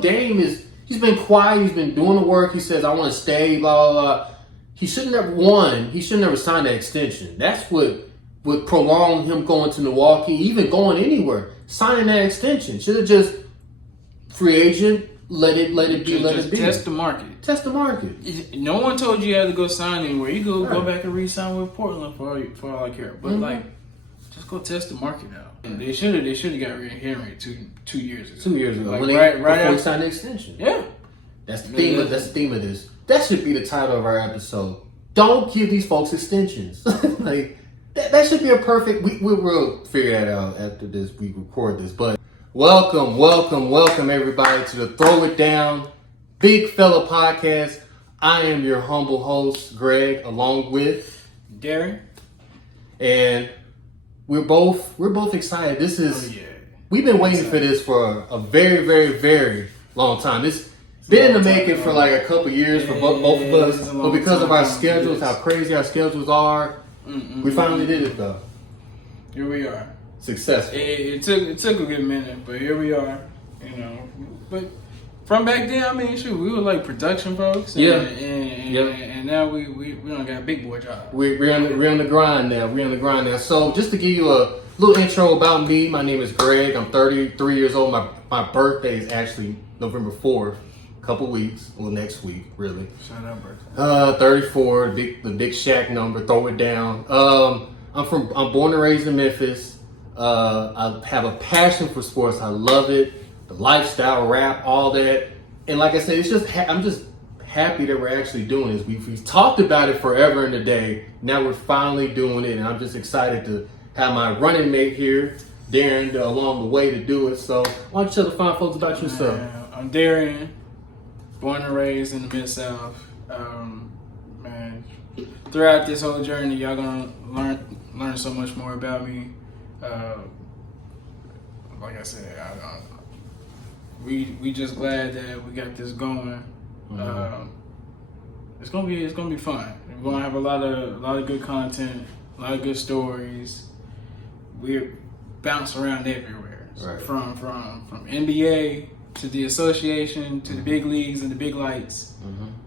He's been quiet. He's been doing the work. He says, I want to stay, blah, blah, blah. He should have never won. He should have never signed that extension. That's what would prolong him going to Milwaukee, even going anywhere. Signing that extension. Should have just free agent, let it be. Test the market. Test the market. No one told you had to go sign anywhere. You go back and re-sign with Portland for all I care. But just go test the market out. And they should have got Rick Henry two years ago. 2 years ago, like, when before he signed the extension. Yeah, that's the theme. That's the theme of this. That should be the title of our episode. Don't give these folks extensions. Like that should be a perfect. We will figure that out after this. We record this, but welcome everybody to the Throw It Down Big Fella Podcast. I am your humble host, Greg, along with Darren, and we're both excited. This is we've been waiting for this for a very, very, very long time. It's been in the making for like a couple years for both of us, but because of our schedules, how crazy our schedules are, we finally did it though. Here we are. Successful. It took a good minute, but here we are. You know, but from back then, I mean, shoot, we were like production folks. And now we don't got a big boy job. We're on the grind now. So just to give you a little intro about me, my name is Greg. I'm 33 years old. My birthday is actually November 4th. Couple weeks, well, next week, really. Shout out birthday. 34, the big Shaq number. Throw it down. I'm born and raised in Memphis. I have a passion for sports. I love it. The lifestyle, rap, all that. And like I said, it's just I'm just happy that we're actually doing this. We've talked about it forever in the day. Now we're finally doing it, and I'm just excited to have my running mate here, Darren, along the way to do it. So why don't you tell the fine folks about yourself? I'm Darren, born and raised in the Mid-South. Man, throughout this whole journey, y'all gonna learn so much more about me. Like I said, we just glad that we got this going. It's gonna be fun. We're gonna have a lot of good content, a lot of good stories. We bounce around everywhere, right. From NBA to the association to the big leagues and the big lights,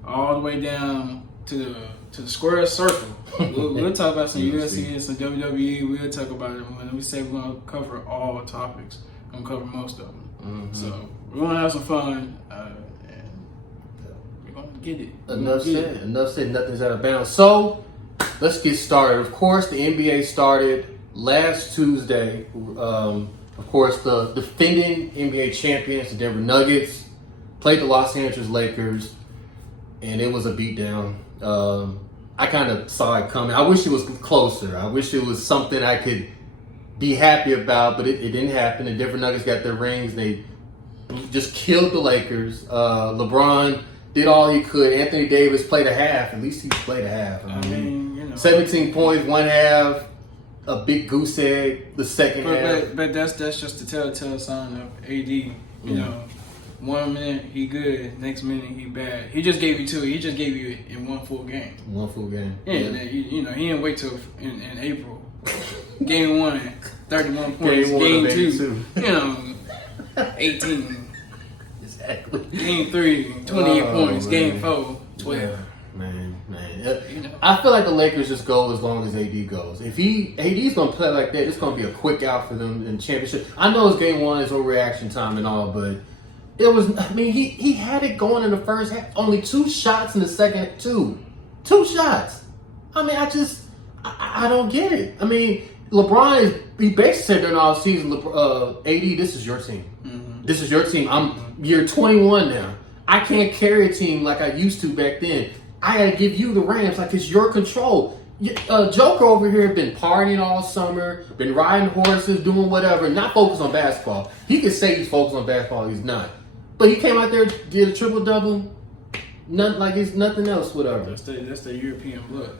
all the way down to the square circle. We'll talk about some UFC and some WWE. We'll talk about it when we say we're gonna cover all topics. We're gonna cover most of them. So we're gonna have some fun, and we're gonna get it. Enough said. Nothing's out of bounds. So let's get started. Of course, the NBA started last Tuesday. Of course, the defending NBA champions, the Denver Nuggets, played the Los Angeles Lakers, and it was a beatdown. I kind of saw it coming. I wish it was closer. I wish it was something I could be happy about, but it didn't happen. The Denver Nuggets got their rings. They just killed the Lakers. LeBron did all he could. Anthony Davis played a half. At least he played a half. I mean, you know, 17 points, one half. A big goose egg, the second half. But that's just the telltale sign of AD. You know, 1 minute he good, next minute he bad. He just gave you two. He just gave you in one full game. One full game. Yeah. You know, he didn't wait till in April. Game 1, 31 points. Game 2, you know, 18. Exactly. Game 3, 28 points. Man. Game 4, 12. Yeah. Man. You know. I feel like the Lakers just go as long as AD goes. If AD's gonna play like that, it's gonna be a quick out for them in the championship. I know it's game 1, it's overreaction time and all, but it was. I mean, he had it going in the first half. Only 2 shots in the second. Two shots. I mean, I don't get it. I mean, LeBron he basically said during all season, AD, this is your team. This is your team. You're 21 now. I can't carry a team like I used to back then. I gotta give you the reins like it's your control. Joker over here been partying all summer, been riding horses, doing whatever, not focused on basketball. He could say he's focused on basketball, he's not. But he came out there, did a triple-double, nothing like it's nothing else, whatever. That's the European blood.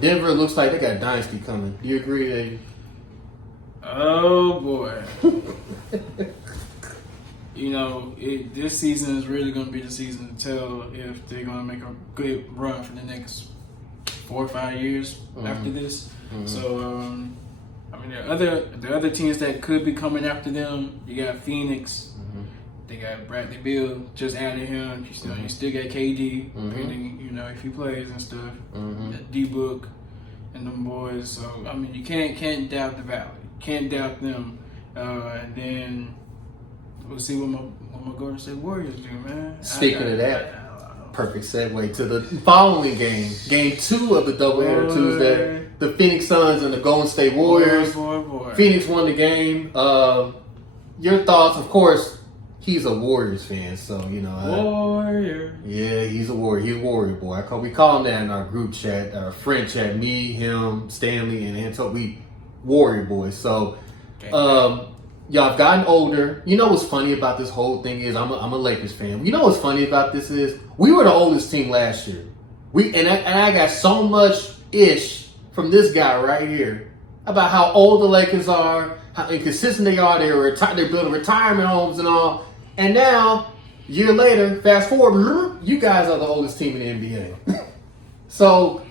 Denver looks like they got a dynasty coming. Do you agree, Dave? Oh boy. You know, this season is really going to be the season to tell if they're going to make a good run for the next 4 or 5 years after this. So, I mean, the other teams that could be coming after them, you got Phoenix, They got Bradley Beal, just added him. You still got KD, depending, if he plays and stuff. D-Book and them boys. So, I mean, you can't doubt the Valley. Can't doubt them. And then we'll see what my Golden State Warriors do, man. Speaking of that, perfect segue to the following game. Game 2 of the doubleheader Tuesday. The Phoenix Suns and the Golden State Warriors. Boy. Phoenix won the game. Your thoughts, of course. He's a Warriors fan, so Warrior. Yeah, he's a Warrior. He's a Warrior boy. We call him that in our group chat, our friend chat. Me, him, Stanley, and Anto. We Warrior boys. So, y'all have gotten older. You know what's funny about this whole thing is I'm a Lakers fan. You know what's funny about this is we were the oldest team last year. I got so much ish from this guy right here about how old the Lakers are, how inconsistent they are. They're building retirement homes and all. And now, a year later, fast forward, you guys are the oldest team in the NBA. So,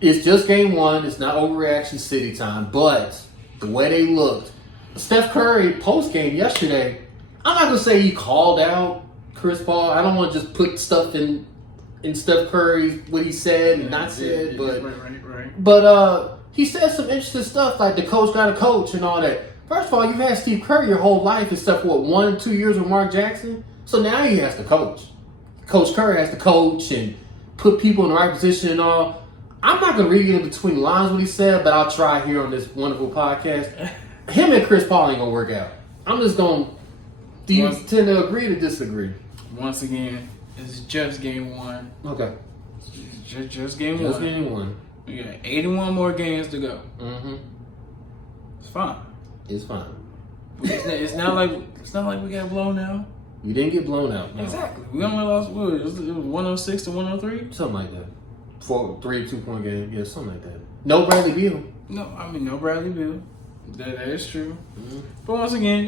it's just game 1. It's not overreaction city time. But the way they looked, Steph Curry post-game yesterday, I'm not going to say he called out Chris Paul. I don't want to just put stuff in Steph Curry, what he said and not said. But right. But he said some interesting stuff like the coach got a coach and all that. First of all, you've had Steve Kerr your whole life except for 1 or 2 years with Mark Jackson. So now he has to coach. Coach Kerr has to coach and put people in the right position and all. I'm not going to read in between the lines what he said, but I'll try here on this wonderful podcast. Him and Chris Paul ain't going to work out. I'm just going to... Do you tend to agree or disagree? Once again, it's just game 1. Okay. Just game 1. Just game 1. We got 81 more games to go. It's fine. It's fine. It's not like we got blown out. You didn't get blown out. No. Exactly. We only lost, it was 106 to 103? Something like that. 2-point game. Yeah, something like that. No Bradley Beal. No Bradley Beal. That is true. But once again,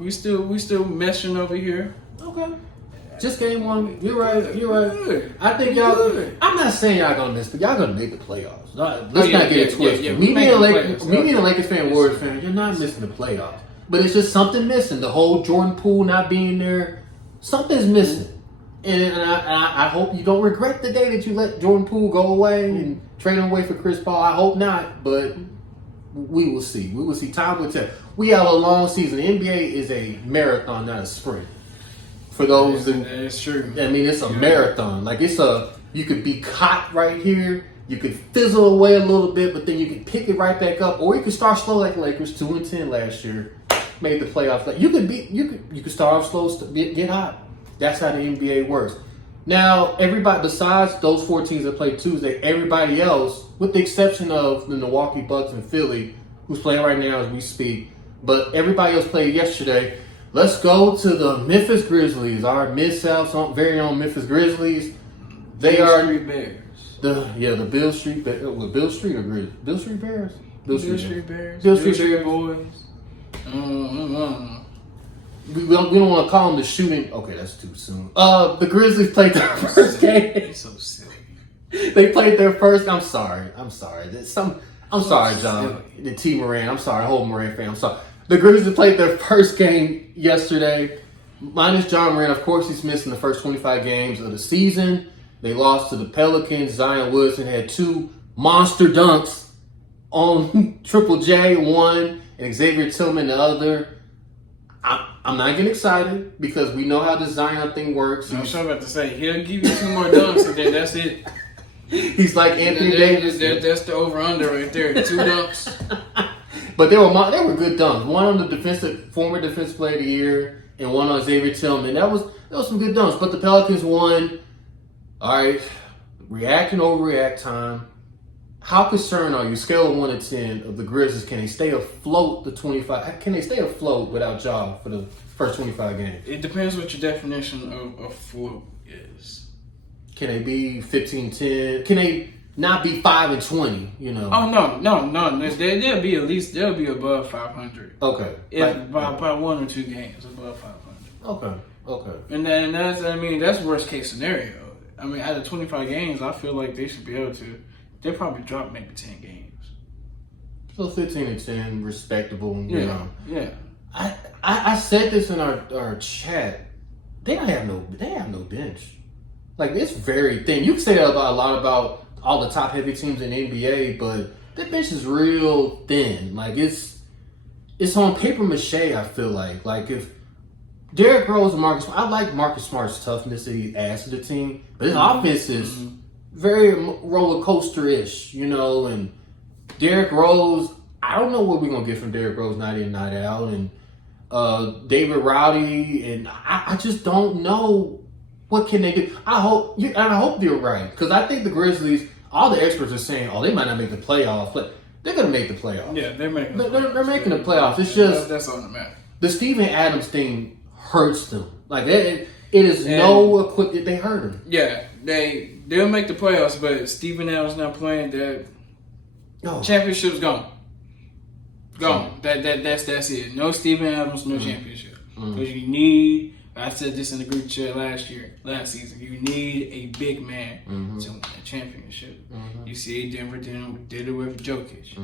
we still meshing over here. Okay. Just game 1. You're right. Good. I think y'all. Good. I'm not saying y'all gonna miss, but y'all gonna make the playoffs. Let's not get it twisted. Yeah, me being a Lakers fan, Warriors fan, you're not missing the playoffs. But it's just something missing. The whole Jordan Poole not being there, something's missing. And I hope you don't regret the day that you let Jordan Poole go away and trade him away for Chris Paul. I hope not, but we will see. We will see. Time will tell. We have a long season. The NBA is a marathon, not a sprint. For those that's true. I mean, it's a marathon. Like you could be caught right here. You could fizzle away a little bit, but then you could pick it right back up, or you could start slow like the Lakers 2-10 last year, made the playoffs. Like you could start off slow, get hot. That's how the NBA works. Now, everybody besides those 4 teams that played Tuesday, everybody else, with the exception of the Milwaukee Bucks and Philly, who's playing right now as we speak, but everybody else played yesterday. Let's go to the Memphis Grizzlies, our Mid-South's very own Memphis Grizzlies. They Beale are Street Bears. The Beale Street Bears. Beale Street or Grizzlies? Beale Street Bears? Beale Street Bears. Beale Street Boys. We don't want to call them the shooting. Okay, that's too soon. The Grizzlies played their first game. It's so silly. They played their first. I'm sorry. I'm sorry, John. The T. Moran. I'm sorry, whole Moran fan. I'm sorry. The Grizzlies played their first game yesterday. Minus John Moran, of course, he's missing the first 25 games of the season. They lost to the Pelicans. Zion Williamson had 2 monster dunks on Triple J, one, and Xavier Tillman, the other. I'm not getting excited because we know how the Zion thing works. I was about to say, he'll give you 2 more dunks and then that's it. He's like Anthony Davis. That's the over-under right there. 2 dunks. But they were good dunks. One on the former defensive player of the year, and one on Xavier Tillman. That was some good dunks. But the Pelicans won. All right, react and overreact time. How concerned are you, scale of 1 to 10, of the Grizzlies? Can they stay afloat the 25? Can they stay afloat without Ja for the first 25 games? It depends what your definition of float is. Can they be 15-10? Can they not be 5-20? Oh no. They'll be above 500. Okay. If by 1 or 2 games above 500. Okay. And that's worst case scenario. I mean, out of 25 games, I feel like they should be able to. They'll probably drop maybe 10 games. So 15-10, respectable. Yeah. I said this in our chat. They have no bench. Like, it's very thin. You can say that about a lot about all the top heavy teams in the NBA, but that bench is real thin. Like, it's on paper mache. I feel like if Derrick Rose and Marcus, I like Marcus Smart's toughness that he adds to the team, but his offense is very roller coaster-ish, and Derrick Rose, I don't know what we're gonna get from Derrick Rose night in, night out, and David Rowdy, and I just don't know what can they do. I hope you're right, because I think the Grizzlies, all the experts are saying, they might not make the playoffs, but they're gonna make the playoffs. Yeah, they're making. They're making the playoffs. It's just that's on the map. The Steven Adams thing hurts them. Like it is no equipment. They hurt him. Yeah, they'll make the playoffs, but Steven Adams not playing. That championship's gone. Gone. That's it. No Steven Adams, no championship. Because you need. I said this in the group chat last season. You need a big man to win a championship. You see, Denver did it with Jokic.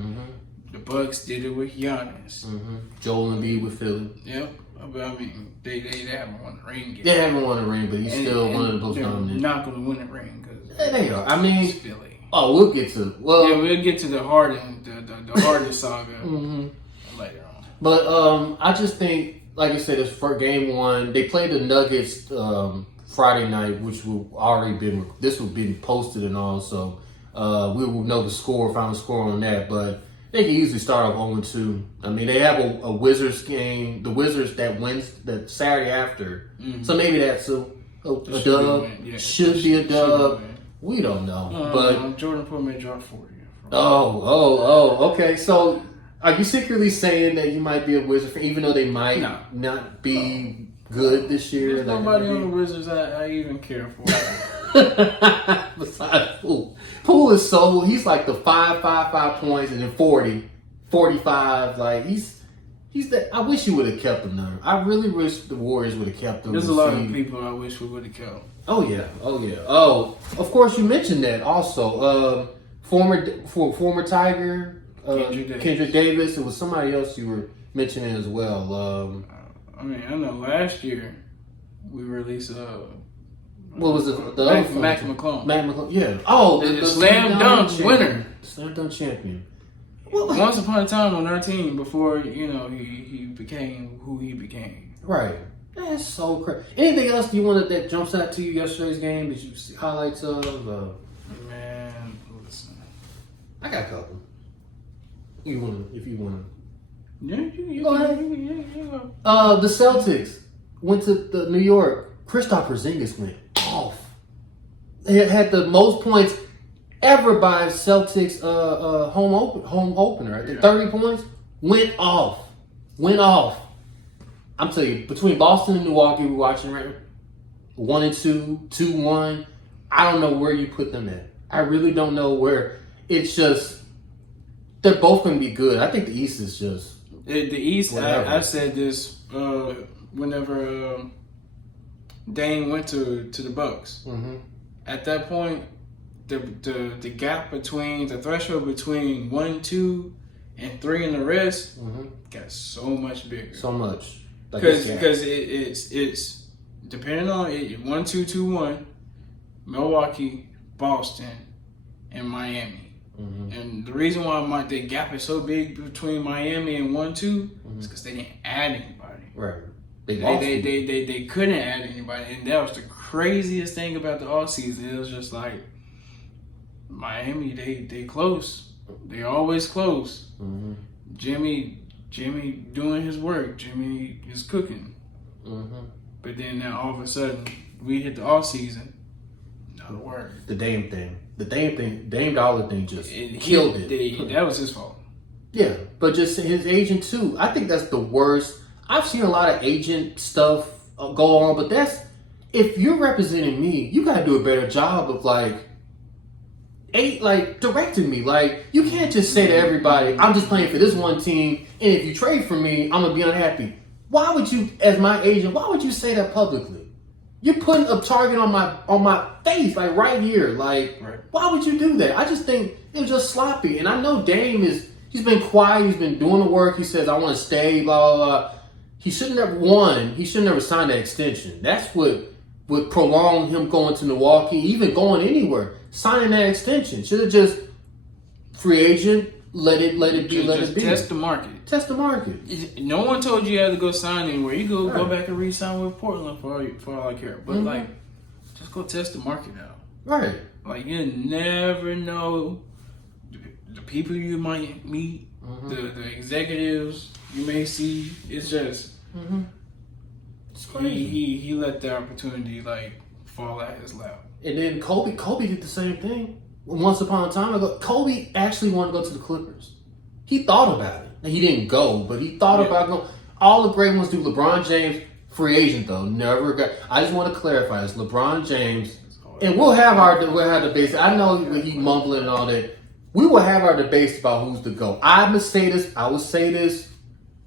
The Bucks did it with Giannis. Joel Embiid with Philly. Yep. But I mean, they haven't won the ring yet. They haven't won a ring, but he's still one of the most dominant. Not going to win a ring because they are. I mean, it's Philly. We'll get to we'll get to the Harden, the Harden saga later on. But I just think, like I said, it's for game one. They played the Nuggets Friday night, which will be posted and all, so we will know the final score on that. But they can easily start off 0-2. I mean, they have a Wizards game. The Wizards that wins the Saturday after, so maybe that's a dub. Yeah, should be a dub. We don't know, but Jordan Poole may drop 40. Okay. So, are you secretly saying that you might be a Wizard fan, even though they might not be good this year? There's nobody on the Wizards I even care for. Besides Poole. Poole is he's like the 5 points and then 40, 45. Like he's that. I wish you would have kept him there. I really wish the Warriors would have kept him. There's a lot of people I wish we would have kept. Oh yeah. Oh, of course you mentioned that also. Former Tiger, Kendrick Davis. It was somebody else you were mentioning as well. I mean, I know last year we released what was it? The Mac McClung. Mac McClung. Yeah. Oh, the slam dunk winner. Slam dunk champion. Once upon a time on our team before he became who he became. Right. That's so crazy. Anything else that jumps out to you yesterday's game? Did you see highlights of? Man, listen. I got a couple. If you wanna. Yeah, you go ahead. The Celtics went to the New York. Kristaps Porzingis went off. It had the most points ever by Celtics home opener. I think 30 points. Went off. I'm telling you, between Boston and Milwaukee, we're watching right 1-2, 2-1. I don't know where you put them at. I really don't know where. It's just they're both going to be good. I think the East is just the East. I said this whenever Dame went to the Bucks. At that point, the gap between the threshold between 1, 2, and 3 and the rest got so much bigger. So much. Because it's depending on it, 1, 2, 2, 1, Milwaukee, Boston, and Miami. And the reason why the gap is so big between Miami and 1, 2 is because they didn't add anybody. Right. They couldn't add anybody, and that was the craziest thing about the offseason. It was just like Miami, they close. They always close. Jimmy doing his work. Jimmy is cooking. But then now all of a sudden we hit the off season. Not a word. The Dame Dollar thing just killed it. That was his fault. Yeah, but just his agent too. I think that's the worst. I've seen a lot of agent stuff go on, but if you're representing me, you got to do a better job of directing me. Like, you can't just say to everybody, I'm just playing for this one team, and if you trade for me, I'm gonna be unhappy. Why would you, as my agent, why would you say that publicly? You're putting a target on my face, like right here. Like, why would you do that? I just think it was just sloppy. And I know Dame he's been quiet, he's been doing the work. He says, I want to stay, blah, blah, blah. he should never won. He should never sign that extension. That's what would prolong him going to Milwaukee, even going anywhere. Signing that extension should have just free agent. Let it be. Test the market. Test the market. No one told you had to go sign anywhere. You go back and re-sign with Portland for all I care. But like, just go test the market out. Right. Like you never know the people you might meet, the executives you may see. It's just it's crazy. He let the opportunity like fall at his lap. And then Kobe did the same thing. Once upon a time ago, Kobe actually wanted to go to the Clippers. He thought about it. Now, he didn't go, but he thought about going. All the great ones do. LeBron James, free agent though, never got. I just want to clarify this: LeBron James, and we'll have the debates. I know he mumbling and all that. We will have our debates about who's the GOAT. I will say this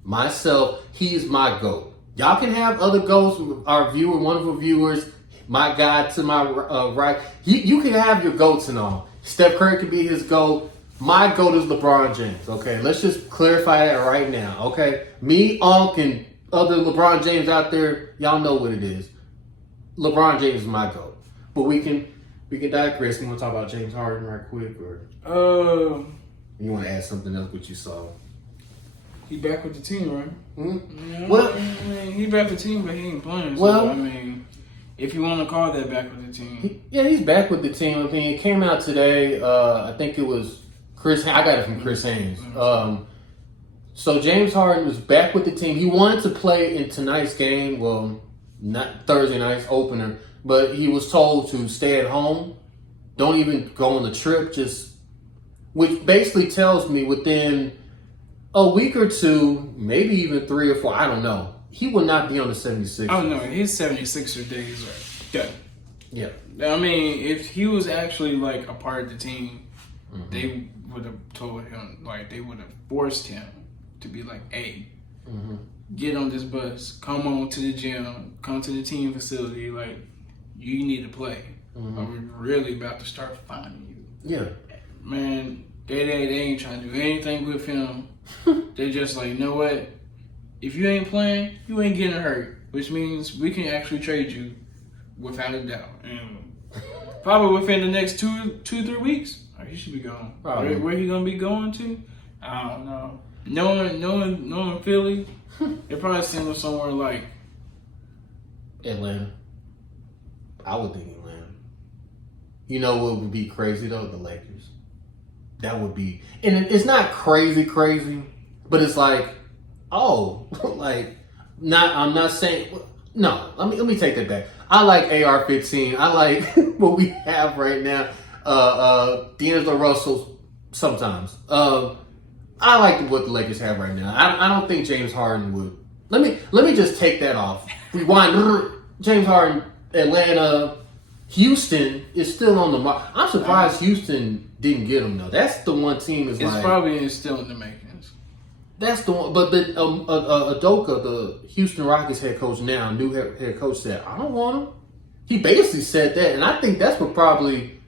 myself. He is my GOAT. Y'all can have other GOATs. Our viewer, wonderful viewers. My guy to my right. You can have your GOATs and all. Steph Curry can be his GOAT. My GOAT is LeBron James. Okay, let's just clarify that right now. Okay, me, Unc, and other LeBron James out there, y'all know what it is. LeBron James is my GOAT. But we can digress. You want to talk about James Harden right quick, or you want to add something else what you saw? He back with the team, right? Mm-hmm. Yeah, Well, I mean, he back with the team, but he ain't playing. So, Well, I mean, if you want to call that back with the team, he's back with the team. I mean, it came out today. I think it was Chris. I got it from Chris Haynes. So James Harden was back with the team. He wanted to play in tonight's game. Well, not Thursday night's opener, but he was told to stay at home. Don't even go on the trip. Which basically tells me within a week or two, maybe even 3 or 4, I don't know, he will not be on the 76ers. Oh no, his 76er days are done. Yeah. I mean, if he was actually like a part of the team, they would have told him, like they would have forced him to be like, hey, get on this bus, come on to the gym, come to the team facility, like you need to play. Or we're really about to start finding you. Yeah. Man, they ain't trying to do anything with him. They're just like, you know what? If you ain't playing, you ain't getting hurt, which means we can actually trade you without a doubt. And probably within the next 2-3 weeks, he should be gone. Where he gonna be going to? I don't know. Knowing Philly, they're probably sending him somewhere like Atlanta. I would think Atlanta. You know what would be crazy though? The Lakers. That would be, and it's not crazy, but it's like, oh, like, I'm not saying, no, let me take that back. I like AR-15. I like what we have right now. D'Angelo Russell sometimes. I like what the Lakers have right now. I don't think James Harden would. Let me just take that off. Rewind. James Harden, Atlanta, Houston is still on the mark. I'm surprised Houston didn't get him though. That's the one team is it's like probably still in the makings. That's the one. But Udoka, the Houston Rockets head coach now, new head coach, said, I don't want him. He basically said that, and I think that's what probably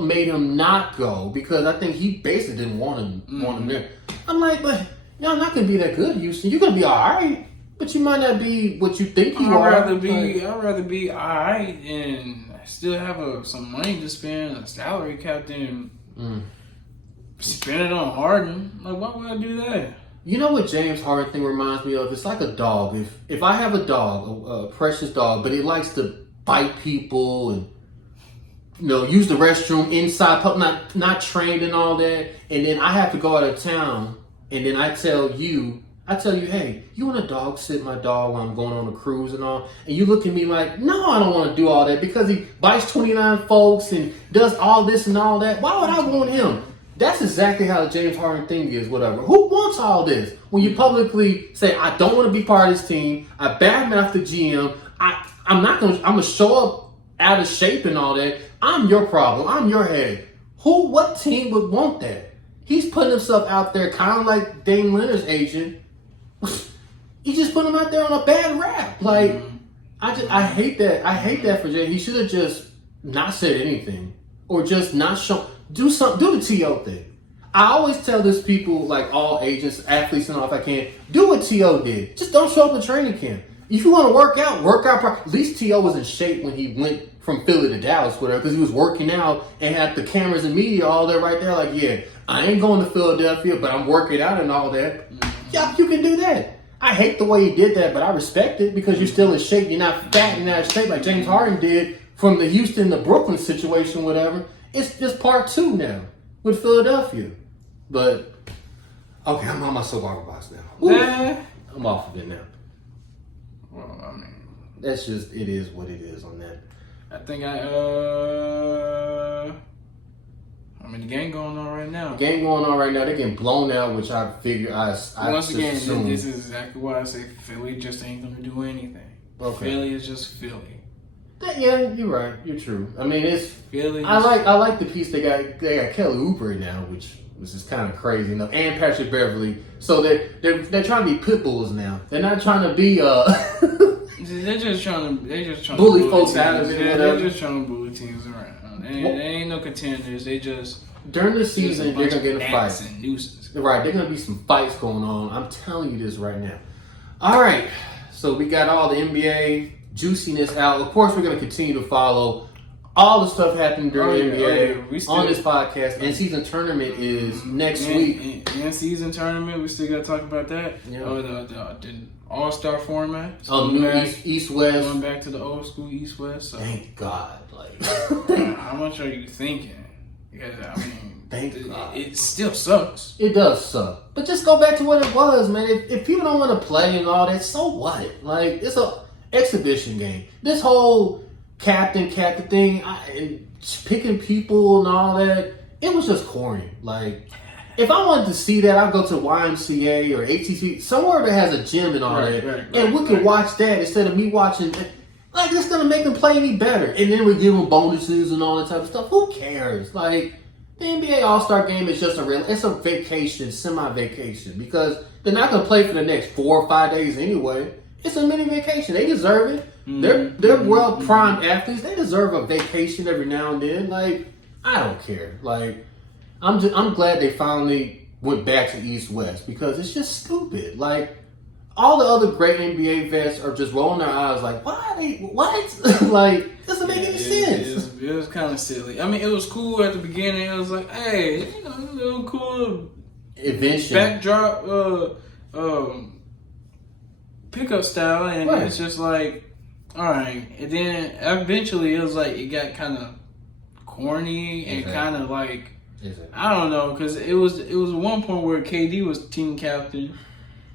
made him not go, because I think he basically didn't want him there. I'm like, but y'all not gonna be that good, Houston. You're gonna be all right, but you might not be what you think you are. I'd rather be all right and still have some money to spend, a salary cap, than spend it on Harden. Like, why would I do that? You know what James Harden thing reminds me of? It's like a dog. If I have a dog, a precious dog, but it likes to bite people and use the restroom inside, not trained and all that, and then I have to go out of town, and then I tell you, hey, you want a dog sit my dog while I'm going on a cruise and all? And you look at me like, no, I don't want to do all that because he bites 29 folks and does all this and all that. Why would I want him? That's exactly how the James Harden thing is, whatever. Who wants all this? When you publicly say, I don't want to be part of this team, I badmouth the GM, I'm going to show up out of shape and all that. I'm your problem. I'm your head. What team would want that? He's putting himself out there kind of like Dame Lillard's agent. He just put him out there on a bad rap. Like, I hate that. I hate that for Jay. He should have just not said anything, or just not shown. Do something. Do the TO thing. I always tell this people, like all agents, athletes, and all, if I can, do what T.O. did. Just don't show up in training camp. If you want to work out, At least T.O. was in shape when he went from Philly to Dallas, whatever, because he was working out and had the cameras and media all there right there. Like, yeah, I ain't going to Philadelphia, but I'm working out and all that. Yeah, you can do that. I hate the way he did that, but I respect it because you're still in shape. You're not fat and out of shape like James Harden did from the Houston to Brooklyn situation, whatever. It's just part 2 now with Philadelphia. But, okay, I'm on my soapbox now. Nah. I'm off of it now. Well, I mean, That's just, it is what it is on that. I think the game going on right now. Game going on right now. They're getting blown out, which I figure I Once again, assume. this is exactly why I say Philly just ain't gonna do anything. Okay. Philly is just Philly. Yeah, you're right. You're true. I mean, it's Philly. I like the piece they got. They got Kelly Oubre now, which is kind of crazy, and Patrick Beverly. So they're trying to be pit bulls now. They're not trying to be They're just trying to bully folks teams. out of it. Yeah, Whatever. they're just trying to bully teams around. They ain't no contenders. They just During the season, they're gonna get in a fight. And nuisance. Right, there's gonna be some fights going on. I'm telling you this right now. All right, so we got all the NBA juiciness out. Of course, we're gonna continue to follow all the stuff happening during the NBA We still, on this podcast. And season tournament is next week. In season tournament, we still got to talk about that. Yeah. The All-Star format. Oh, new East-West. Going back to the old school East-West. So. Thank God. Like, How much are you thinking? Because, I mean, Thank God. It still sucks. It does suck. But just go back to what it was, man. If people don't want to play and all that, so what? Like, it's a exhibition game. This whole captain thing, and picking people and all that, it was just corny. Like, if I wanted to see that, I'd go to YMCA or ATC, somewhere that has a gym and all that, and we could watch that instead of me watching. Like, it's gonna make them play any better, and then we give them bonuses and all that type of stuff. Who cares? Like, the NBA All-Star Game is just it's a vacation, semi-vacation, because they're not gonna play for the next 4 or 5 days anyway. It's a mini vacation. They deserve it. They're well-primed athletes. They deserve a vacation every now and then. Like, I don't care. Like, I'm glad they finally went back to East-West because it's just stupid. Like, all the other great NBA vets are just rolling their eyes like, what? Like, doesn't make any sense. It was kind of silly. I mean, it was cool at the beginning. It was like, hey, a little cool invention. Backdrop, pickup style, and Right. it's just like, all right. And then eventually it was like, it got kind of corny and kind of like, I don't know, because it was one point where KD was team captain.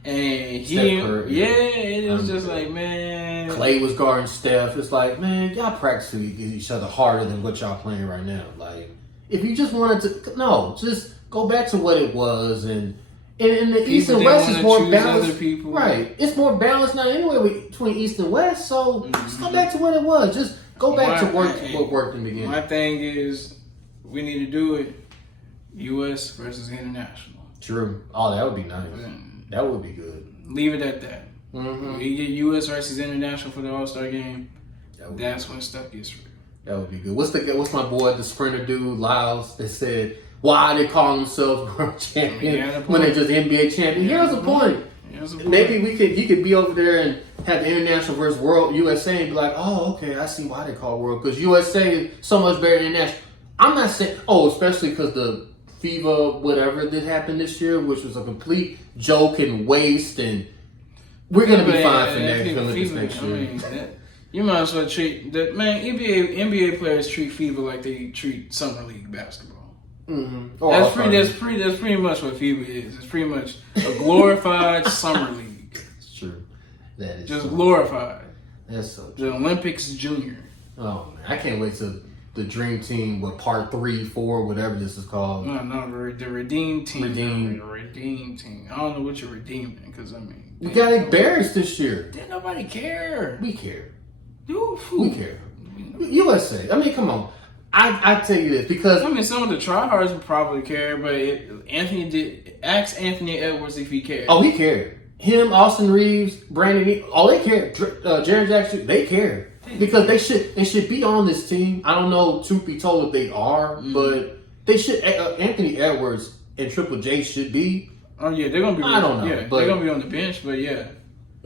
And it was just like, man. Clay was guarding Steph. It's like, man, y'all practice each other harder than what y'all playing right now. Like, if you just wanted to, just go back to what it was. And the East and West is more balanced. Right. It's more balanced now anyway between East and West. So just go back to what it was. Just go back to what worked in the beginning. My thing is, we need to do it U.S. versus international. True. Oh, that would be nice. That would be good. Leave it at that. Mm-hmm. We get U.S. versus international for the All-Star game. That's when stuff gets real. That would be good. What's my boy, the sprinter dude, Lyles, that said, why they call themselves world champion when they're just NBA champion? Here's the point. Maybe he could be over there and have the international versus world USA and be like, oh, okay, I see why they call world, because USA is so much better than international. I'm not saying, especially because the FIBA whatever that happened this year, which was a complete joke and waste, and we're gonna be fine for next year. You might as well treat that, man. NBA players treat FIBA like they treat summer league basketball. Mm-hmm. That's pretty much what FIBA is. It's pretty much a glorified summer league. It's true. That is just glorified. That's so true. The Olympics Junior. Oh man, I can't wait to the Dream Team with part 3, 4, whatever this is called. No, the Redeem Team. The Redeem Team. I don't know what you're redeeming, because I mean, we got embarrassed this year. Didn't nobody care? We care. We care. USA. I mean, come on. I tell you this because I mean, some of the tryhards would probably care, but ask Anthony Edwards if he cared. Oh, he cared. Him, Austin Reeves, Brandon. They cared. Jaren Jackson. They cared. Because they should be on this team. I don't know, truth be told, if they are, but they should. Anthony Edwards and Triple J should be. Oh yeah, they're gonna be. I don't know, Yeah, but they're gonna be on the bench, but yeah.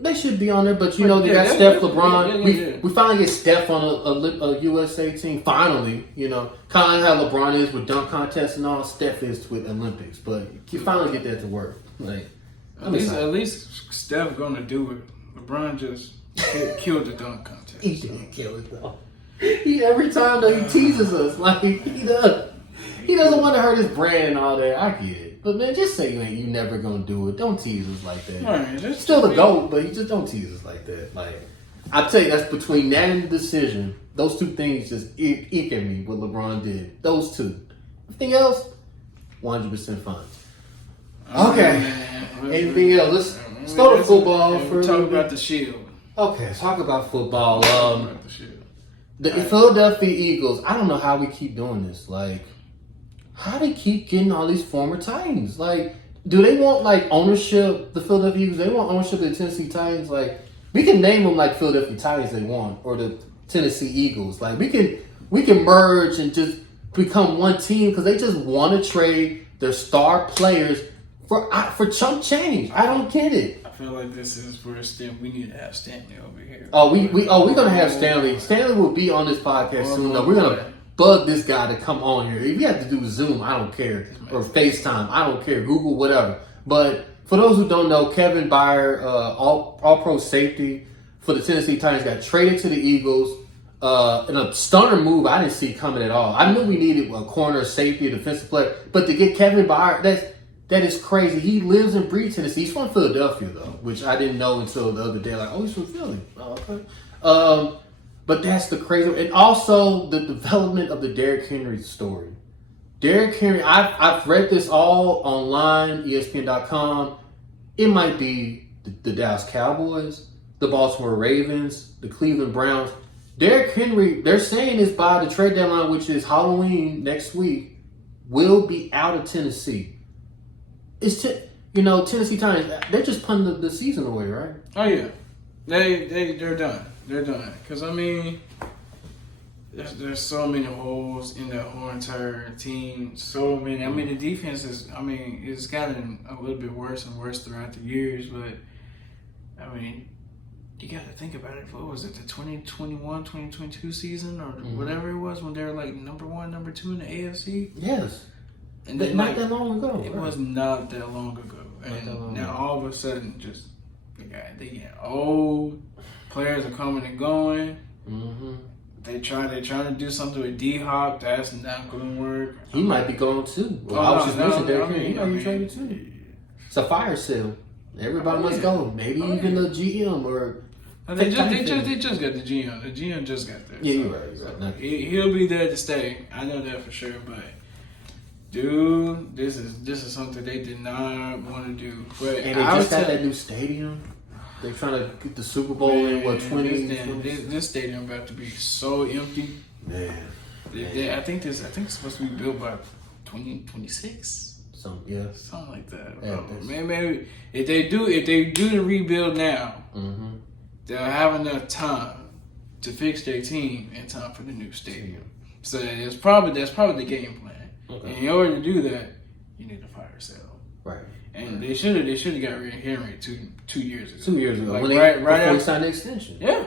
They should be on there, but you know they got Steph, LeBron. Yeah. We finally get Steph on a USA team. Finally, you know, kind of like how LeBron is with dunk contests and all. Steph is with Olympics, but you finally get that to work. Like at least Steph gonna do it. LeBron just killed the dunk contest. He didn't kill it though. He every time though he teases us like he does. He doesn't want to hurt his brand and all that. I get it. But man, just say you never gonna do it. Don't tease us like that. Right, Still the GOAT, but you just don't tease us like that. Like I tell you, that's between that and the decision. Those two things just eek at me. What LeBron did. Those two. Everything else, 100% fine. Okay. Anything else? Let's go to football. We'll talk about the Shield. Okay, talk about football. The Right. Philadelphia Eagles. I don't know how we keep doing this. Like, how they keep getting all these former Titans? Like, do they want like ownership? The Philadelphia Eagles. They want ownership of the Tennessee Titans. Like, we can name them like Philadelphia Titans. They want or the Tennessee Eagles. Like, we can merge and just become one team because they just want to trade their star players for chump change. I don't get it. I feel like this is for Stan. We need to have Stanley over here. We're gonna have Stanley. Stanley will be on this podcast soon. Though. We're gonna bug this guy to come on here. If you have to do Zoom, I don't care, or FaceTime, I don't care. Google, whatever. But for those who don't know, Kevin Byard, all pro safety for the Tennessee Titans, got traded to the Eagles. In a stunner move I didn't see coming at all. I knew we needed a corner, safety, a defensive player, but to get Kevin Byard, that is crazy. He lives and breathes Tennessee. He's from Philadelphia, though, which I didn't know until the other day. Like, oh, he's from Philly. Oh, okay. But that's the crazy. And also the development of the Derrick Henry story. Derrick Henry, I've read this all online, ESPN.com. It might be the Dallas Cowboys, the Baltimore Ravens, the Cleveland Browns. Derrick Henry, they're saying is by the trade deadline, which is Halloween next week, will be out of Tennessee. Tennessee Titans, they're just punting the season away, right? Oh yeah, they're done. They're done. Because I mean, there's so many holes in the whole entire team. So many. I mean, the defense it's gotten a little bit worse and worse throughout the years. But I mean, you got to think about it. What was it, the 2021, 2022 season or whatever it was when they were like number 1, number 2 in the AFC? Yes. And then, not that long ago. It was not that long ago. And now all of a sudden, just they get old. Players are coming and going. Mm-hmm. They're trying to do something with D-Hop. That's not going to work. He might be going too. Well, I was just mentioning Derrick Henry. He might be traded too. It's a fire sale. Everybody must go. Maybe even the GM or. They just got the GM. The GM just got there. Yeah, you're right. He'll be there to stay. I know that for sure. But dude, this is something they did not want to do. But and they just got that new stadium. They're trying to get the Super Bowl in 20? This stadium about to be so empty. Man. I think it's supposed to be built by 2026. Something like that. Yeah, maybe if they do the rebuild now, mm-hmm. they'll have enough time to fix their team in time for the new stadium. So that's probably the game plan. Okay. And in order to do that, you need a fire sale. Right. And they should have got rid of Henry two years ago. 2 years ago, like when before he signed the extension. Yeah.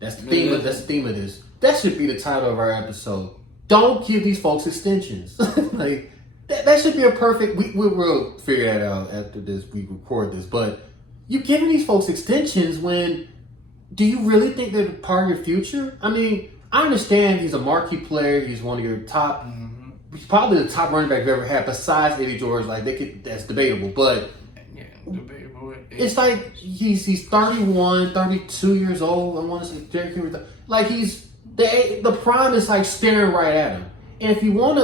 That's the theme. That's the theme of this. That should be the title of our episode. Don't give these folks extensions. Like that should be a perfect. We will figure that out after this. We record this, but you giving these folks extensions when? Do you really think they're part of your future? I mean, I understand he's a marquee player. He's one of your top. Mm-hmm. He's probably the top running back you've ever had, besides Eddie George. Like that's debatable, but yeah, debatable. It's like he's 31, 32 years old. I want to say Derrick Henry. Like the prime is like staring right at him. And if you want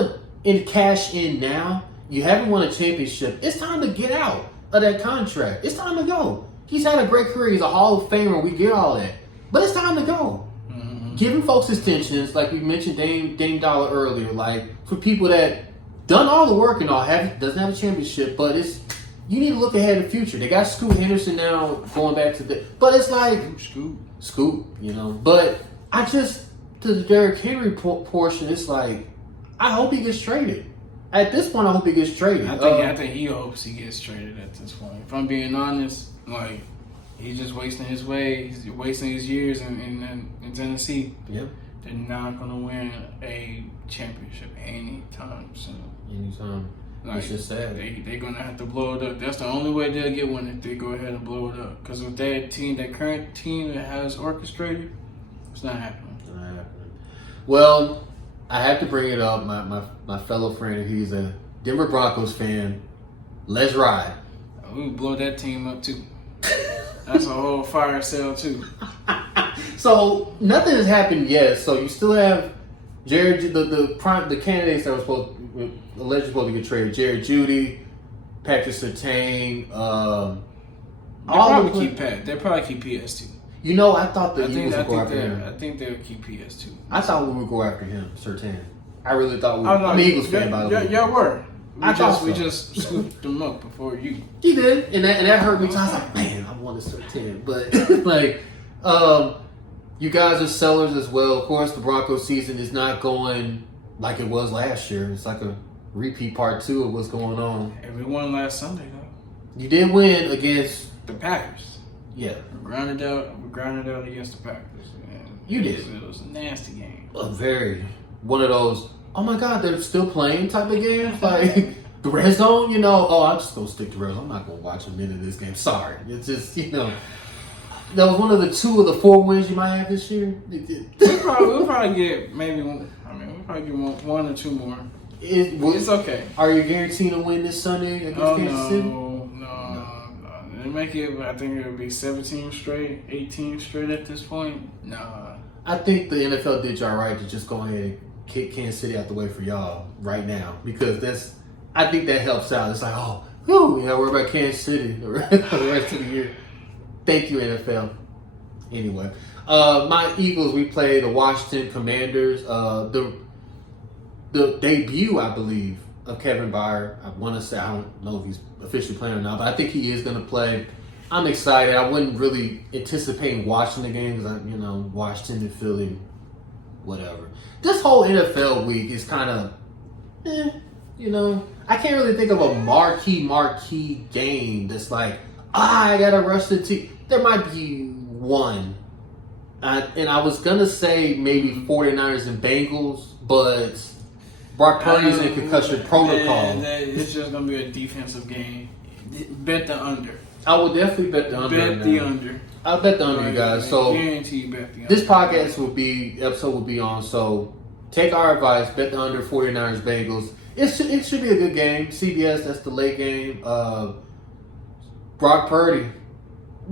to cash in now, you haven't won a championship. It's time to get out of that contract. It's time to go. He's had a great career. He's a Hall of Famer. We get all that, but it's time to go. Mm-hmm. Giving folks extensions, like we mentioned Dame Dollar earlier, like for people that done all the work and all, doesn't have a championship, but you need to look ahead in the future. They got Scoot Henderson now going back to but it's like Scoot, But to the Derrick Henry portion, it's like I hope he gets traded. At this point, I hope he gets traded. I think he hopes he gets traded at this point. If I'm being honest, like he's just wasting his ways, he's wasting his years in Tennessee. Yep. They're not gonna win a championship anytime soon. Anytime. Like, it's just sad. They're gonna have to blow it up. That's the only way they'll get one if they go ahead and blow it up. Because with that team, that current team that has orchestrated, it's not happening. It's not happening. Well, I have to bring it up. My fellow friend, he's a Denver Broncos fan. Let's ride. We would blow that team up too. That's a whole fire sale too. So nothing has happened yet. So you still have Jared, the candidates that were allegedly supposed to get traded. Jared Judy, Patrick Surtain. They'll probably keep PS2. You know, I thought the Eagles would go after him. I think they'll keep PS2. I thought we would go after him, Surtain. I really thought we would. I'm an Eagles fan, by the way. Y'all were. We so. just scooped them up before you. He did, and that hurt me. I was like, man, I wanted Surtain, but like, you guys are sellers as well. Of course, the Broncos season is not going like it was last year. It's like a repeat part 2 of what's going on. And we won last Sunday though. You did win against the Packers. Yeah, we grounded out against the Packers. And you did. It was a nasty game. One of those. Oh my God, they're still playing type of games, like the red zone. You know, I'm just gonna stick to red zone. I'm not gonna watch a minute of this game. Sorry, it's just that was one of the 2 of the 4 wins you might have this year. We'll probably get maybe one. We'll probably get one or 2 more. It's okay. Are you guaranteed to win this Sunday against Kansas City? No. They make it. I think it would be 17 straight, 18 straight at this point. Nah. I think the NFL did y'all right to just go ahead and kick Kansas City out the way for y'all right now, because I think that helps out. It's like, we're about Kansas City the rest of the year. Thank you, NFL. Anyway, my Eagles, we play the Washington Commanders. The debut, I believe, of Kevin Byard. I want to say, I don't know if he's officially playing or not, but I think he is going to play. I'm excited. I wasn't really anticipating watching the game because Washington and Philly, whatever. This whole NFL week is kind of, I can't really think of a marquee game that's like, I got to rush the team. There might be one. And I was going to say maybe 49ers and Bengals, but Brock Purdy's in concussion protocol. It's just going to be a defensive game. Bet the under. I would definitely bet the under. Bet the under. I'll bet the under, you guys. So guarantee bet the under. This podcast episode will be on. So take our advice. Bet the under 49ers Bengals. It should be a good game. CBS, that's the late game. Brock Purdy.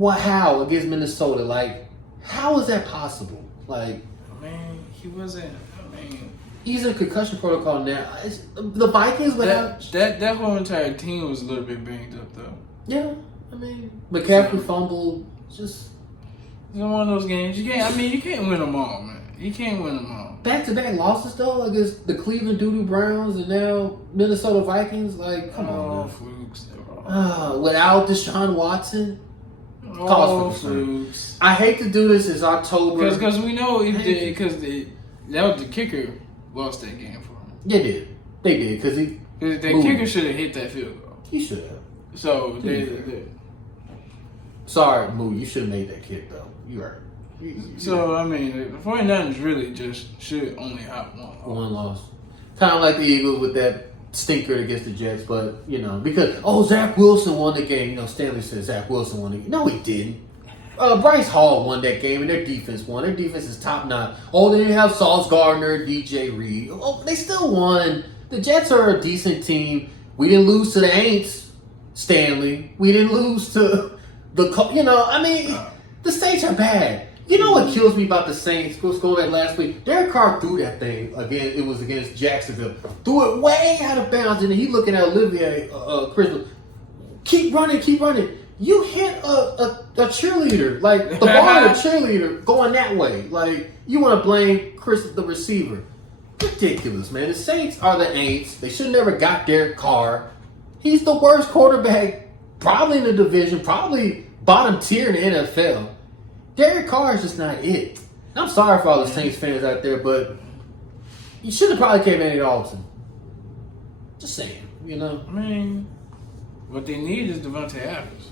How against Minnesota? Like, how is that possible? Like, he wasn't. He's in concussion protocol now. The Vikings without that whole entire team was a little bit banged up though. Yeah, McCaffrey fumbled. Just it's one of those games. You can't win them all, man. You can't win them all. Back-to-back losses though, against the Cleveland Doo-Doo Browns and now Minnesota Vikings. Like, come on, flukes. Without Deshaun Watson. Flukes. I hate to do this. It's October because we know that was the kicker lost that game for him. They did because the kicker should have hit that field goal. He should have. So sorry, Moo. You should have made that kick though. You are. So the 49ers really just should only have one loss. Kind of like the Eagles with that stinker against the Jets, but because Zach Wilson won the game. Stanley said Zach Wilson won the game. No, he didn't. Bryce Hall won that game, and their defense won. Their defense is top notch. They didn't have Sauce Gardner, DJ Reed. They still won. The Jets are a decent team. We didn't lose to the Aints, Stanley. We didn't lose to the Saints are bad. You know what kills me about the Saints? Going back last week, Derek Carr threw that thing again. It was against Jacksonville. Threw it way out of bounds, and he looking at Olivier Crystal. Keep running. You hit a cheerleader, like the ball of a cheerleader going that way. Like, you want to blame Chris, the receiver. Ridiculous, man. The Saints are the Aints. They should have never got Derek Carr. He's the worst quarterback probably in the division, probably bottom tier in the NFL. Derek Carr is just not it. I'm sorry for all the Saints fans out there, but you should have probably kept Andy Dalton. Just saying, you know. I mean, what they need is Devontae Adams.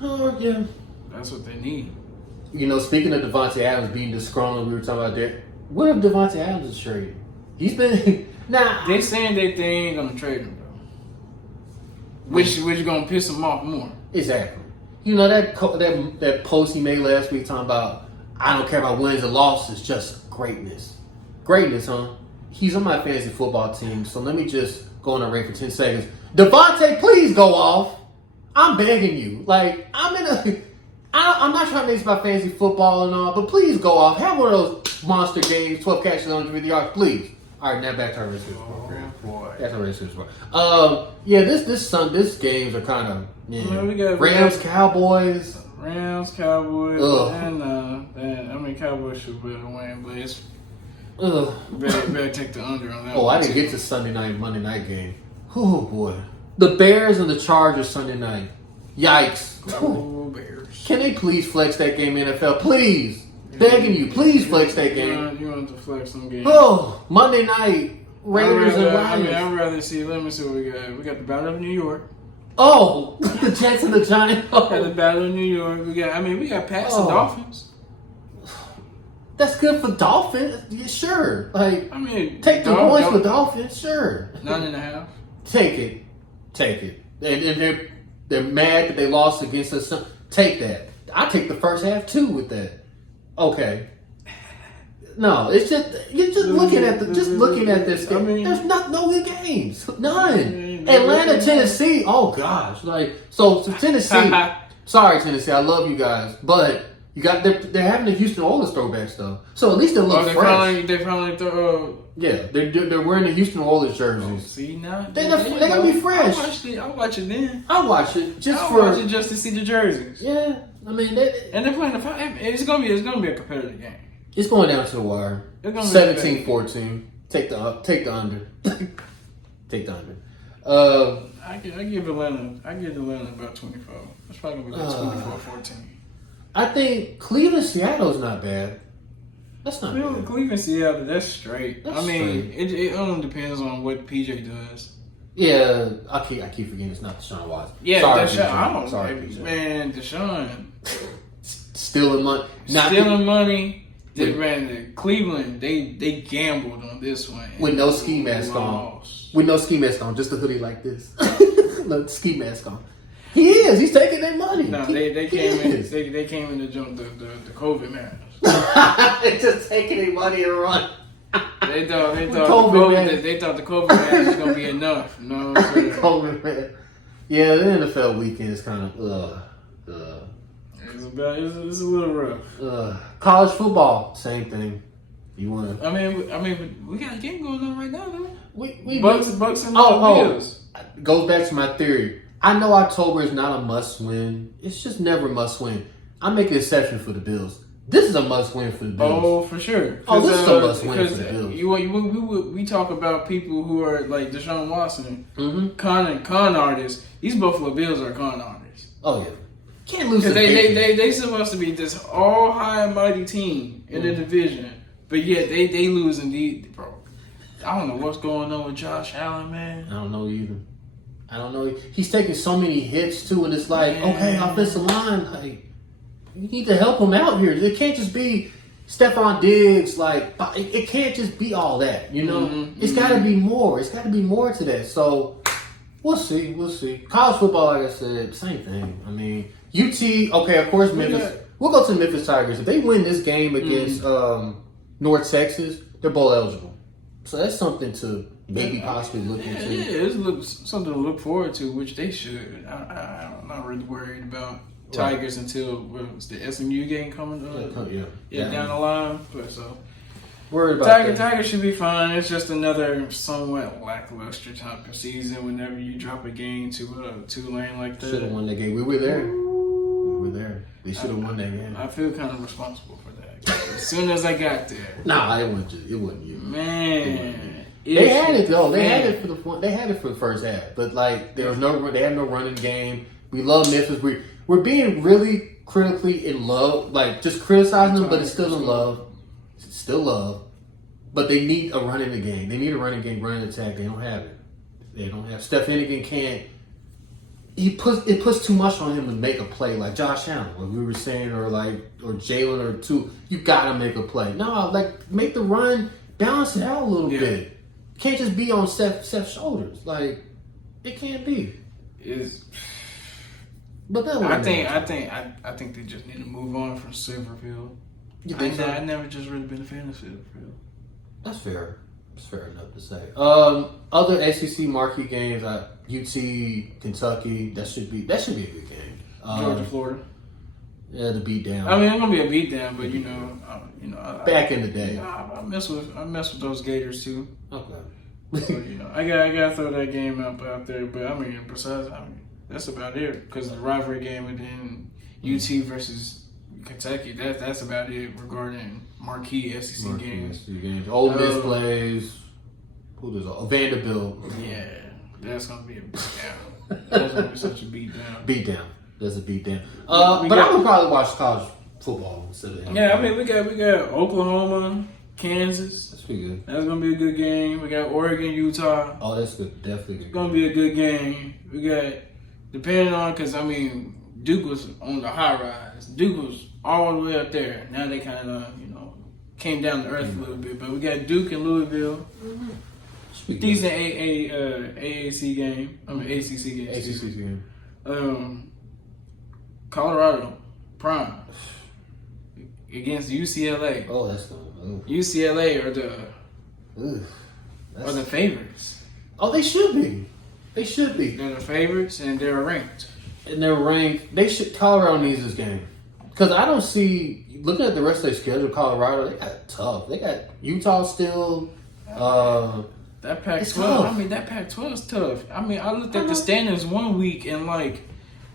Oh yeah. That's what they need. You know, speaking of Devontae Adams being disgruntled, we were talking about that. What if Devontae Adams is traded? He's been They saying that they ain't gonna trade him though, which gonna piss him off more. Exactly. You know that post he made last week talking about I don't care about wins and losses, just greatness. Greatness, huh? He's on my fantasy football team, so let me just go on a rant for 10 seconds. Devontae, please go off. I'm begging you. Like, I'm not trying to make this about fantasy football and all, but please go off. Have one of those monster games, 12 catches, 150 yards, please. All right, now back to our racers program. Boy. That's our racers program. Yeah, this games are kind of Rams, Cowboys. Rams, Cowboys, Ugh. and Cowboys should better win, but it's Ugh. better take the under on that. Oh, one I didn't too. get to Sunday night, Monday night game. Oh boy, the Bears and the Chargers Sunday night. Yikes! Oh, Bears. Can they please flex that game, NFL? Please, begging you, please flex that game. You want to flex some games? Oh, Monday night Raiders and Lions. I'd rather see. Let me see what we got. We got the Battle of New York. Oh, the Jets and the Giants. Got the Battle of New York. We got Pats and Dolphins. That's good for Dolphins. Yeah, sure. Like, I mean, take the points for Dolphins. Sure. 9.5. Take it. And they're mad that they lost against us. Take that. I take the first half too with that. Okay. No, it's just you're just looking at this game. I mean, there's no good games. None. Atlanta, Tennessee. Oh gosh. Like so Tennessee. Sorry, Tennessee. I love you guys, but they're having the Houston Oilers throwbacks though. So at least they look fresh. They finally throw. Yeah, they're wearing the Houston Oilers jerseys. See now, They're gonna be fresh. I'll watch it then. I'll watch it watch it just to see the jerseys. Yeah, I mean, and they're playing it's gonna be a competitive game. It's going down to the wire. 17-14. Take the under. Take the under. I give Atlanta about 24. It's probably gonna be like 24-14. I think Cleveland, Seattle's not bad. That's not bad. Cleveland, Seattle, that's straight. That's straight. It only depends on what PJ does. Yeah, I keep forgetting it's not Deshaun Watson. Yeah, sorry, Deshaun. I don't. Sorry, man, Deshaun stealing money. Stealing money. They ran to Cleveland. They gambled on this one with no ski mask on. With no ski mask on, just a hoodie like this. No ski mask on. He is. He's taking their money. No, they came in. They came in to jump the COVID man. They're just taking their money and run. They thought the COVID man was gonna be enough. No, COVID man. Yeah, the NFL weekend is kind of It's a little rough. College football, same thing. You want to? I mean, we got a game going on right now, though. We Bucks and Bills. Goes back to my theory. I know October is not a must-win. It's just never a must-win. I make an exception for the Bills. This is a must-win for the Bills. Oh, for sure. Oh, this is a must-win for the Bills. We talk about people who are like Deshaun Watson, Mm-hmm. con artists. These Buffalo Bills are con artists. Oh yeah, can't lose. Because they supposed to be this all high and mighty team in the division, but yet they lose indeed, bro. I don't know what's going on with Josh Allen, man. I don't know either. He's taking so many hits too, and it's like, okay, offensive line, like you need to help him out here. It can't just be Stephon Diggs. Like it can't just be all that, you know. It's got to be more. It's got to be more to that. So we'll see. College football, like I said, same thing. I mean, UT. Okay, of course, Memphis. We'll go to the Memphis Tigers. If they win this game against North Texas, they're bowl eligible. So that's something to maybe possibly look into. Yeah, it's something to look forward to, which they should. I'm not really worried about Tigers until the SMU game coming up. Down the line. But so worried about Tigers should be fine. It's just another somewhat lackluster type of season. Whenever you drop a game to Tulane like that, should have won that game. We were there. They should have won that game. I feel kind of responsible for that. As soon as I got there, nah, it wasn't you. Man, they had it though. They had it for the first half, but like they had no running game. We love Memphis. We're being really critically in love, like just criticizing them, but it's still in love. It's still love, but they need a run in the game. They need a running game, running attack. They don't have it. They don't have Steph Hennigan can't. It puts too much on him to make a play like Josh Allen, what we were saying, or Jalen or two. You gotta make a play. No, like make the run, balance it out a little bit. You can't just be on Steph's shoulders. Like it can't be. But that I think they just need to move on from Silverfield. You think so? I never just really been a fan of Silverfield. That's fair. That's fair enough to say. Other SEC marquee games, UT, Kentucky. That should be a good game. Georgia, Florida. Yeah, the beat down. I mean, it's gonna be a beat down, but back in the day. I mess with those Gators too. Okay. So, I gotta throw that game out there. But I mean, that's about it because the rivalry game within UT versus Kentucky. That's about it regarding marquee SEC games. Ole Miss plays. Who does Vanderbilt? Yeah, that's gonna be a beat down. That's gonna be such a beat down. Beat down. That's a beat down. I would probably watch college football instead of. Yeah, I mean we got Oklahoma, Kansas. That's pretty good. That's gonna be a good game. We got Oregon, Utah. Oh, that's good. Definitely good. It's gonna be a good game. We got depending on because Duke was on the high rise. Duke was all the way up there. Now they kind of came down to earth a little bit. But we got Duke and Louisville. Decent AAC game. ACC game. ACC game. Colorado Prime against UCLA. Oh, that's good. UCLA are the favorites. Oh, they should be. They should be. They're the favorites and they're ranked. And they're ranked. Colorado needs this game because I don't see. Looking at the rest of their schedule, Colorado, they got it tough. They got Utah still. That Pac-12. That Pac-12 is tough. I looked at the standings 1 week and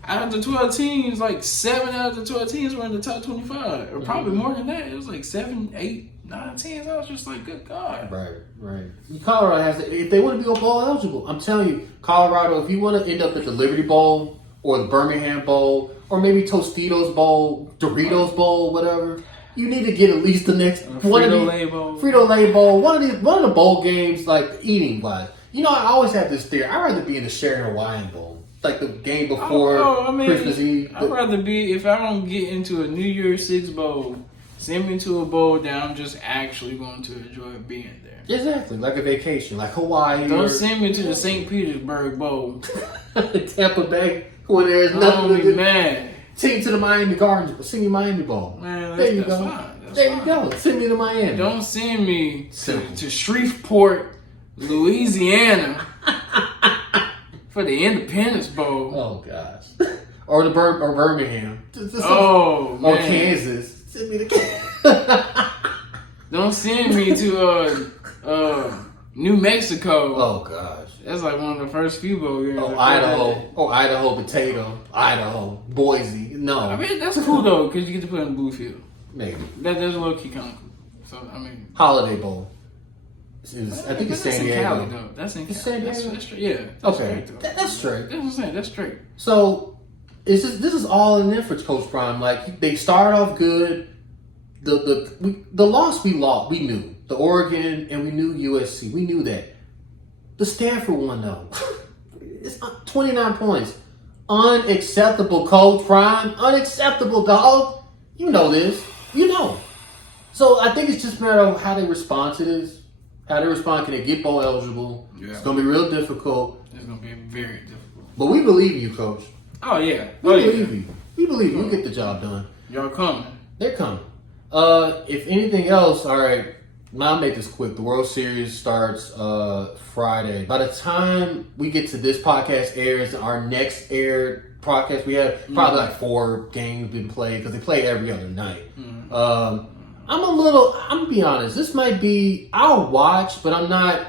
out of the 12 teams, 7 out of the 12 teams were in the top 25, or probably more than that. It was 7, 8, 9 teams. I was just like, good God. Right. Colorado has to, if they want to be bowl eligible, I'm telling you, Colorado, if you want to end up at the Liberty Bowl or the Birmingham Bowl or maybe Tostitos Bowl, Doritos Bowl, whatever, you need to get at least the next Frito-Lay Bowl. Frito-Lay Bowl, one of the bowl games, eating wise. I always have this theory. I'd rather be in the Sheraton Hawaiian Bowl, the game before Christmas Eve. I'd rather be, if I don't get into a New Year's Six bowl, send me to a bowl that I'm just actually going to enjoy being there. Exactly, like a vacation, like Hawaii. Don't send me to the St. Petersburg Bowl. Tampa Bay, where there's nothing to do. Man. Send me to the Miami Gardens, send me Miami Bowl. Man, there you go. Fine. There you go. Send me to Miami. Don't send me to Shreveport, Louisiana for the Independence Bowl. Oh gosh. Or Birmingham. Oh man. Or Kansas. Send me to Kansas. Don't send me to New Mexico. Oh gosh. That's one of the first few bowl games. Oh, Idaho. Oh, Idaho potato. Idaho. Boise. No. That's cool though, because you get to play on the blue field. Maybe. That's low key kind of cool. So Holiday Bowl. I think it's San Diego. Cali, though. That's in Cali. San Diego. That's straight. Yeah. Okay. Straight, that's straight. That's what I'm saying. That's straight. So, this is all in there for Coach Prime. They started off good. The loss we knew. The Oregon and we knew USC. We knew that. The Stanford one though. It's 29 points. Unacceptable, Coach Prime. Unacceptable, dog. You know this. You know. So I think it's just a matter of how they respond to this. How they respond, can they get bowl eligible? Yeah. It's going to be real difficult. It's going to be very difficult. But we believe in you, Coach. Oh, yeah. We believe you. We believe you. You'll get the job done. Y'all coming. They're coming. If anything else, all right, I'll make this quick. The World Series starts Friday. By the time we get to this podcast airs, our next aired podcast, we have probably 4 games been played because they play every other night. I'm going to be honest. This might be, I'll watch, but I'm not,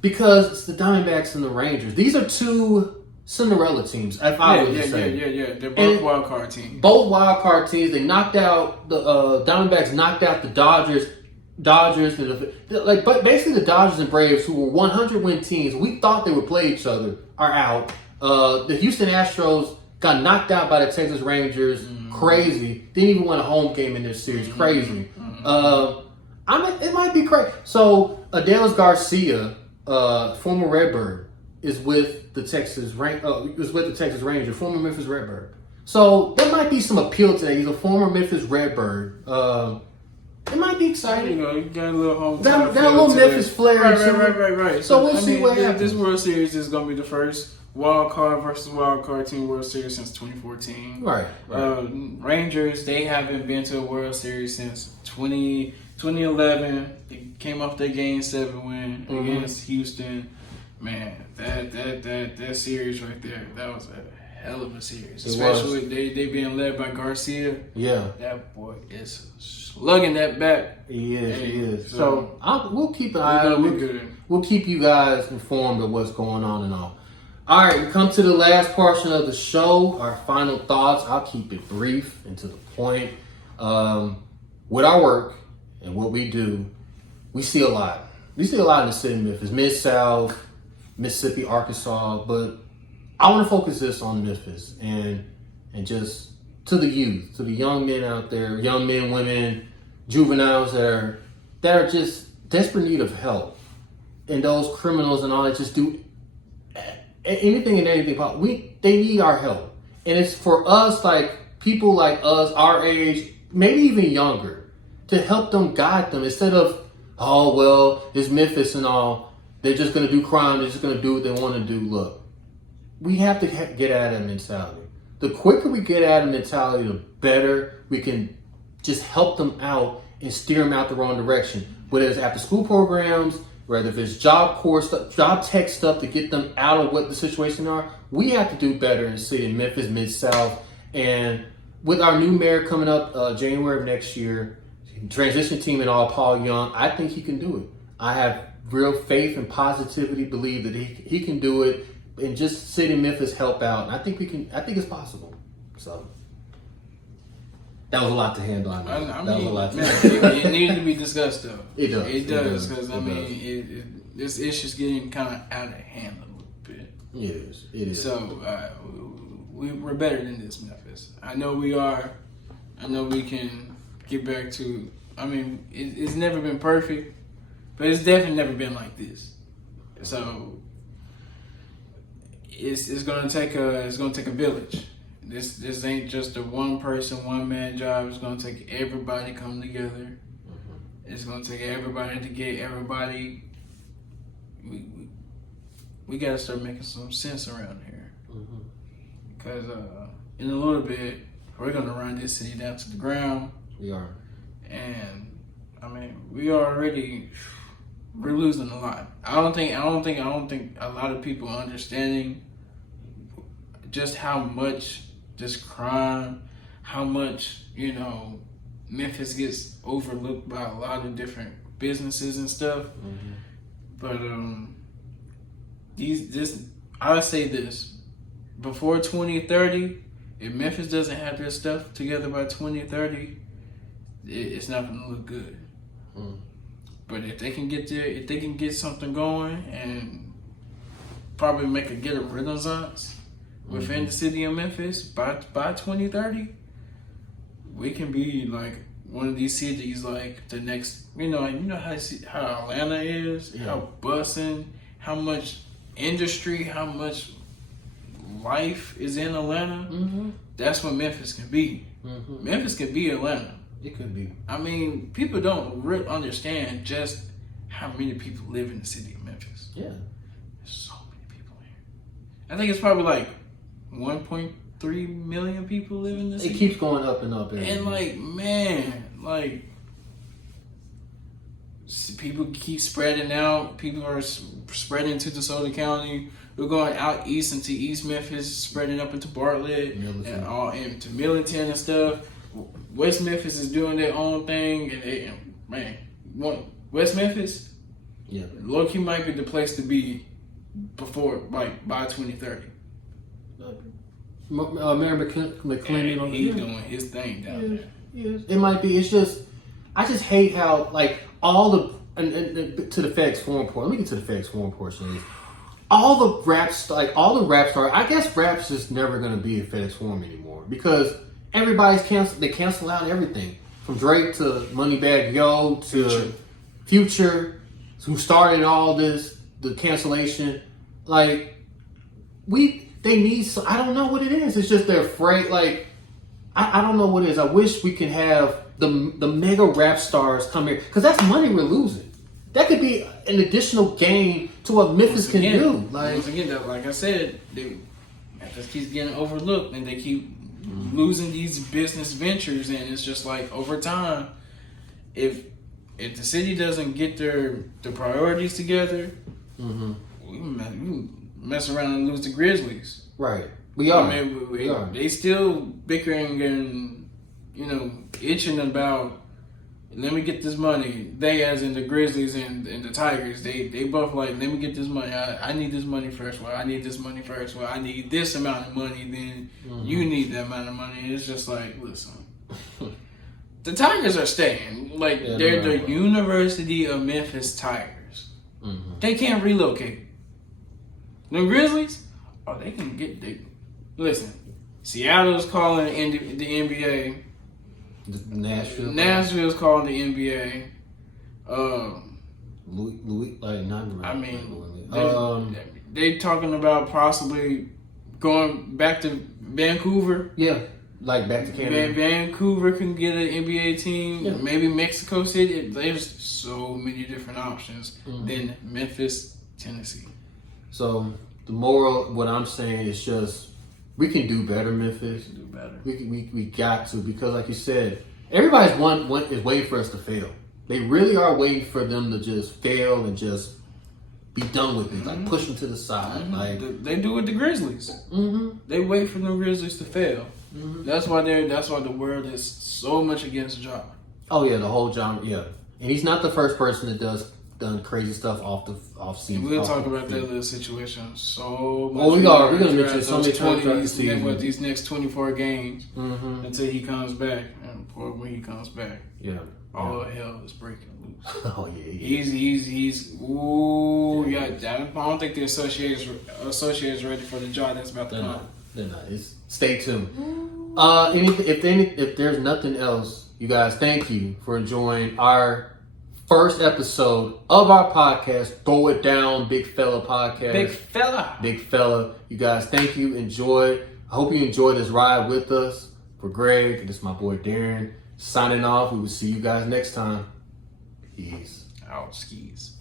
because it's the Diamondbacks and the Rangers. These are 2 Cinderella teams, if I would say. Yeah. They're both wild card teams. Both wild card teams. They knocked out, the Diamondbacks knocked out the Dodgers, but basically the Dodgers and Braves, who were 100-win teams, we thought they would play each other, are out. The Houston Astros got knocked out by the Texas Rangers. Crazy. Didn't even win a home game in this series. Crazy. It might be crazy. So, Adelis Garcia, former Redbird, is with the Texas Ranger, former Memphis Redbird. So there might be some appeal to that. He's a former Memphis Redbird. It might be exciting. You got a little home. Got a little Memphis flair. Right. So we'll see what happens. This World Series is going to be the first wild card versus wild card team World Series since 2014. Right. Rangers, they haven't been to a World Series since 2011. They came off their Game 7 win against Houston. Man, that series right there, that was a hell of a series. Especially they being led by Garcia. Yeah. That boy is slugging that bat. He is. So we'll keep an eye on it. We'll keep you guys informed of what's going on and all. All right, we come to the last portion of the show, our final thoughts. I'll keep it brief and to the point. With our work and what we do, we see a lot. We see a lot in the city of Memphis, Mid-South, Mississippi, Arkansas, but I want to focus this on Memphis and just to the youth, to the young men out there, young men, women, juveniles that are just desperate need of help, and those criminals and all that just do anything and anything. They need our help, and it's for us, like people like us, our age, maybe even younger, to help them, guide them instead of, oh well, it's Memphis and all. They're just gonna do crime. They're just gonna do what they want to do. Look, we have to get out of that mentality. The quicker we get out of mentality, the better we can just help them out and steer them out the wrong direction. Whether it's after school programs, whether if it's job course stuff, job tech stuff to get them out of what the situation are, we have to do better in the city of Memphis, Mid-South. And with our new mayor coming up January of next year, transition team and all, Paul Young, I think he can do it. I have real faith and positivity, believe that he can do it, and just city of Memphis help out. And I think it's possible. So that was a lot to handle. That was a lot to handle. It needed to be discussed though. It does. Because this issue's getting kind of out of hand a little bit. It is. So we're better than this, Memphis. I know we are. I know we can get back to. I mean, it's never been perfect, but it's definitely never been like this. So it's gonna take a village. This ain't just a one person, one man job. It's gonna take everybody coming together. It's gonna take everybody to get everybody. We gotta start making some sense around here, because in a little bit we're gonna run this city down to the ground. We are, and I mean we're losing a lot. I don't think a lot of people are understanding just how much this crime, how much, Memphis gets overlooked by a lot of different businesses and stuff. But I would say this, before 2030, if Memphis doesn't have their stuff together by 2030, it's not going to look good. But if they can get there, if they can get something going and probably get a renaissance within the city of Memphis by 2030, we can be like one of these cities, like the next. How Atlanta is, how bussin', how much industry, how much life is in Atlanta. That's what Memphis can be. Memphis can be Atlanta. It could be. I mean, people don't really understand just how many people live in the city of Memphis. Yeah. There's so many people here. I think it's probably like 1.3 million people live in the city. It keeps going up and up. And people keep spreading out. People are spreading to DeSoto County. We're going out east into East Memphis, spreading up into Bartlett and to Millington and stuff. West Memphis is doing their own thing, and West Memphis, low-key might be the place to be before, like, by 2030. Mayor McClendon, he's doing his thing down there. Yes. It might be. It's just, I just hate how, like, all the, and to the FedEx Forum portion, let me get to the FedEx Forum portion. All the rap stars, I guess rap's just never going to be a FedEx Forum anymore, because everybody's canceled. They cancel out everything from Drake to Moneybagg Yo to Future, who started all this, the cancellation. Like they need. I don't know what it is. It's just they're afraid. Like I don't know what it is. I wish we can have the mega rap stars come here because that's money we're losing. That could be an additional gain to what Memphis can do. Once again, like I said, Memphis keeps getting overlooked, and they keep losing these business ventures, and it's just like over time, if the city doesn't get their priorities together, we mess around and lose the Grizzlies. Right, we are. I mean, they still bickering and itching about. Let me get this money. They, as in the Grizzlies and the Tigers, they both like, let me get this money. I need this money first. Well, I need this money first. Well, I need this amount of money. Then you need that amount of money. It's just like, listen, the Tigers are staying. Like they're the University of Memphis Tigers. They can't relocate. The Grizzlies, they can get. Listen, Seattle's calling the NBA. Nashville's calling the NBA. Louis, like not. I mean, they talking about possibly going back to Vancouver. Yeah, like back to Canada. Vancouver can get an NBA team. Yeah. Maybe Mexico City. There's so many different options than Memphis, Tennessee. So the moral, what I'm saying is just. We can do better, Memphis. Do better. We got to because, like you said, everybody's is waiting for us to fail. They really are waiting for them to just fail and just be done with it, like push them to the side. Like they do with the Grizzlies. They wait for the Grizzlies to fail. That's why the world is so much against Ja. Oh yeah, the whole Ja. Yeah, and he's not the first person that done crazy stuff off season. We'll talk about that little situation so much. Oh, we're gonna mention so many times these next 24 games until he comes back, and when he comes back, all hell is breaking loose. Oh yeah, he's ooh yeah. I don't think the associates ready for the job that's about to come. They're not. Stay tuned. If there's nothing else, you guys, thank you for enjoying our first episode of our podcast, Throw It Down, Big Fella Podcast. Big Fella. You guys, thank you. Enjoy. I hope you enjoyed this ride with us. For Greg, this is my boy Darren. Signing off. We will see you guys next time. Peace. Out skis.